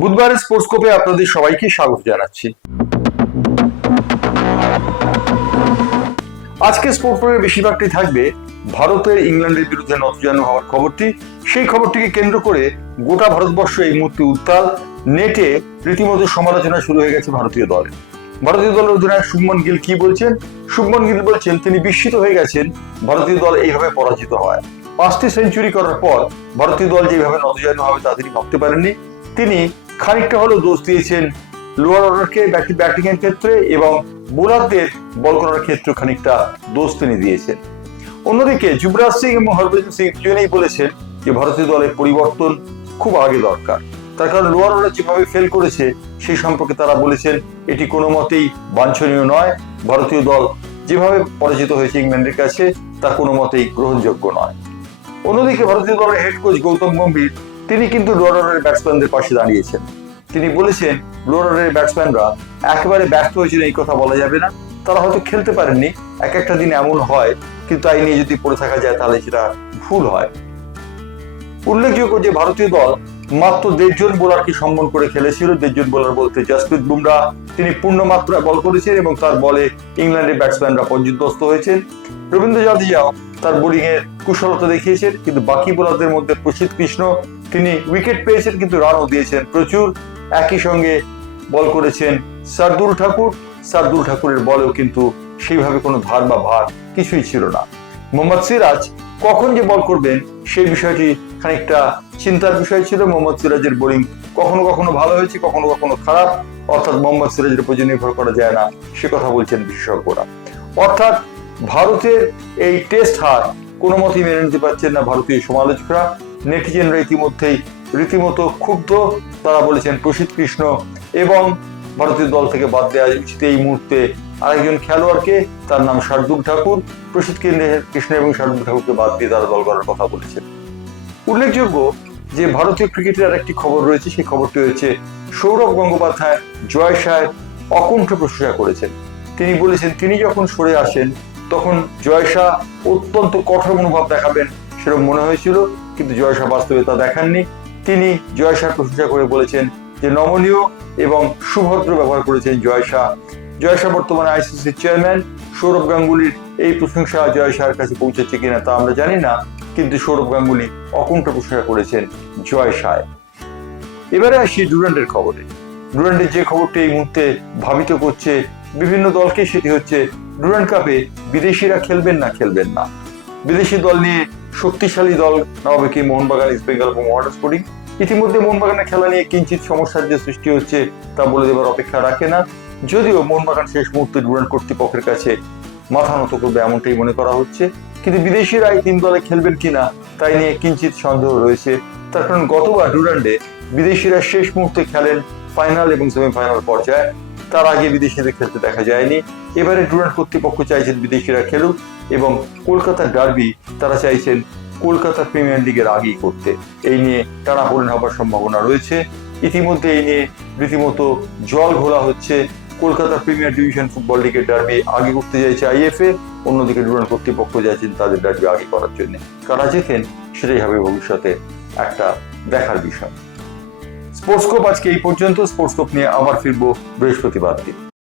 বুধবারের স্পোর্টস কোপে আপনাদের সবাইকে স্বাগত জানাচ্ছি। আজকে স্পোর্টস কোপের বেশিরভাগটি থাকবে ভারতের ইংল্যান্ডের বিরুদ্ধে নতজানু হওয়ার খবরটি। সেই খবরটিকে কেন্দ্র করে গোটা ভারতবর্ষ এই মুহূর্তে উত্তাল। নেটে রীতিমতো সমালোচনা শুরু হয়ে গেছে ভারতীয় দলের ভারতীয় দলের অধিনায়ক শুভমন গিল কি বলছেন? শুভমন গিল বলছেন, তিনি বিস্মিত হয়ে গেছেন, ভারতীয় দল এইভাবে পরাজিত হয়। পাঁচটি সেঞ্চুরি করার পর ভারতীয় দল যেভাবে নতজানু হবে তা তিনি ভাবতে পারেননি। তিনি খানিকটা হলেও দোষ দিয়েছেন। লোয়ার অর্ডারকে ব্যাটিং এর ক্ষেত্রে এবং বোলারদের বল করার ক্ষেত্রে খানিকটা দোষ তিনি দিয়েছেন। অন্যদিকে যুবরাজ সিং এবং হরভজন সিং দুজনেই বলেছেন যে, ভারতীয় দলের পরিবর্তন খুব আগে দরকার। তার কারণ লোয়ার অর্ডার যেভাবে ফেল করেছে, সেই সম্পর্কে তারা বলেছেন, এটি কোনো মতেই বাঞ্ছনীয় নয়। ভারতীয় দল যেভাবে পরাজিত হয়েছে ইংল্যান্ডের কাছে, তা কোনো মতেই গ্রহণযোগ্য নয়। অন্যদিকে ভারতীয় দলের হেড কোচ গৌতম গম্ভীর তিনি কিন্তু লোয়ার ব্যাটসম্যানদের পাশে দাঁড়িয়েছেন। তিনি বলেছেন লোয়ার ব্যাটসম্যানরা একেবারে ব্যর্থ হয়েছিল এই কথা বলা যাবে না। তারা হয়তো খেলতে পারেননি, এক একটা দিন এমন হয়, কিন্তু তাই নিয়ে যদি পড়ে থাকা যায়, তাহলে সেটা ভুল হয়। উল্লেখযোগ্য যে ভারতীয় দল মাত্র দেড়জন বোলারকে সম্মান করে খেলেছিল। দেড়জন বোলার বলতে জসপ্রীত বুমরা, তিনি পূর্ণ মাত্রায় বল করেছেন এবং তার বলে ইংল্যান্ডের ব্যাটসম্যানরা পর্যুদস্ত হয়েছেন। রবীন্দ্র জাদেজাও তার বোলিং এর কুশলতা দেখিয়েছেন, কিন্তু বাকি বোলারদের মধ্যে প্রসিদ্ধ কৃষ্ণ তিনি উইকেট পেয়েছেন, কিন্তু রানও দিয়েছেন। প্রচুর একই সঙ্গে বল করেছেন শার্দুল ঠাকুর। শার্দুল ঠাকুরের বলেও কিন্তু সেইভাবে কোনো ধার বা ভার কিছুই ছিল না। মোহাম্মদ সিরাজ কখন যে বল করবেন সেই বিষয়টি খানিকটা চিন্তার বিষয় ছিল। মোহাম্মদ সিরাজের বোলিং কখনো কখনো ভালো হয়েছে, কখনো কখনো খারাপ। অর্থাৎ মোহাম্মদ সিরাজের উপর নির্ভর করা যায় না, সে কথা বলছেন বিশেষজ্ঞরা। অর্থাৎ ভারতের এই টেস্ট হার কোনো মতেই মেনে নিতে পারছেন না ভারতীয় সমালোচকরা। নেটিজেনরা ইতিমধ্যেই রীতিমতো ক্ষুব্ধ। তারা বলেছেন, প্রসিদ্ধ কৃষ্ণ এবং ভারতীয় দল থেকে বাদ দেওয়া উচিত এই মুহূর্তে আরেকজন খেলোয়াড়কে। তার নাম শার্দুল ঠাকুর। প্রসিদ্ধ কৃষ্ণ এবং শার্দুল ঠাকুরকে বাদ দিয়ে তারা দল করার কথা বলেছেন। উল্লেখযোগ্য যে ভারতীয় ক্রিকেটের আর একটি খবর রয়েছে, সেই খবরটি হচ্ছে সৌরভ গঙ্গোপাধ্যায়, জয় শাহের অকুণ্ঠ প্রশংসা করেছেন। তিনি বলেছেন, তিনি যখন সরে আসেন, তখন জয় শাহ অত্যন্ত কঠোর মনোভাব দেখাবেন, সেরকম মনে হয়েছিল। কিন্তু জয় শাহ বাস্তবে তা দেখাননি। তিনি জয় শাহ প্রশংসা করে বলেছেন যে নমনীয় এবং সুভদ্র ব্যবহার করেছেন জয় শাহ। জয় শাহ বর্তমানে আইসিসির চেয়ারম্যান সৌরভ গাঙ্গুলির এই প্রশংসা জয় শাহের কাছে পৌঁছেছে কিনা তা আমরা জানি না, কিন্তু সৌরভ গাঙ্গুলি অকুণ্ঠ প্রশংসা করেছেন জয় শাহ। এবারে আসি ডুরান্ডের খবরে। ডুরান্ডের যে খবরটি এই মুহূর্তে ভাবিত করছে, বিভিন্ন দলকে সেটি হচ্ছে ডুরান্ড কাপে বিদেশিরা খেলবেন না খেলবেন না। বিদেশি দল নিয়ে শক্তিশালী দল নামবে কি মোহনবাগান ইস্ট বেঙ্গল এবং ওয়াটার স্পোর্টিং ইতিমধ্যে মোহনবাগানের খেলা নিয়ে কিঞ্চিত সমস্যার যে সৃষ্টি হচ্ছে, তা বলে দেবার অপেক্ষা রাখে না। যদিও মোহনবাগান শেষ মুহূর্তে ডুরান্ড কর্তৃপক্ষের কাছে মাথা নত করবে এমনটাই মনে করা হচ্ছে। কিন্তু বিদেশিরা এই তিন দলে খেলবেন কিনা, তাই নিয়ে কিঞ্চিত সন্দেহ রয়েছে। তার কারণ, গতবার ডুরান্ডে বিদেশিরা শেষ মুহূর্তে খেলেন ফাইনাল এবং সেমিফাইনাল পর্যায়ে। তার আগে বিদেশিদের খেলতে দেখা যায়নি। এবারে ডুরান্ড কর্তৃপক্ষ চাইছেন বিদেশিরা খেলুক এবং কলকাতার ডার্বি তারা চাইছেন কলকাতা প্রিমিয়ার লিগের আগেই করতে। এই নিয়ে টানাপোড়েন হবার সম্ভাবনা রয়েছে। ইতিমধ্যে এই নিয়ে রীতিমতো জল ঘোলা হচ্ছে। কলকাতা প্রিমিয়ার ডিভিশন ফুটবল লিগের ডার্বি আগে করতে চাইছে আইএফএ অন্যদিকে ডুরান্ড কর্তৃপক্ষ চাইছেন তাদের ডার্বি আগে করার জন্য। কারা জেতেন সেটাই হবে ভবিষ্যতে একটা দেখার বিষয়। স্পোর্টস কোপ আজকে এই পর্যন্ত। স্পোর্টস কোপ নিয়ে আবার ফিরবো বৃহস্পতিবার দিন।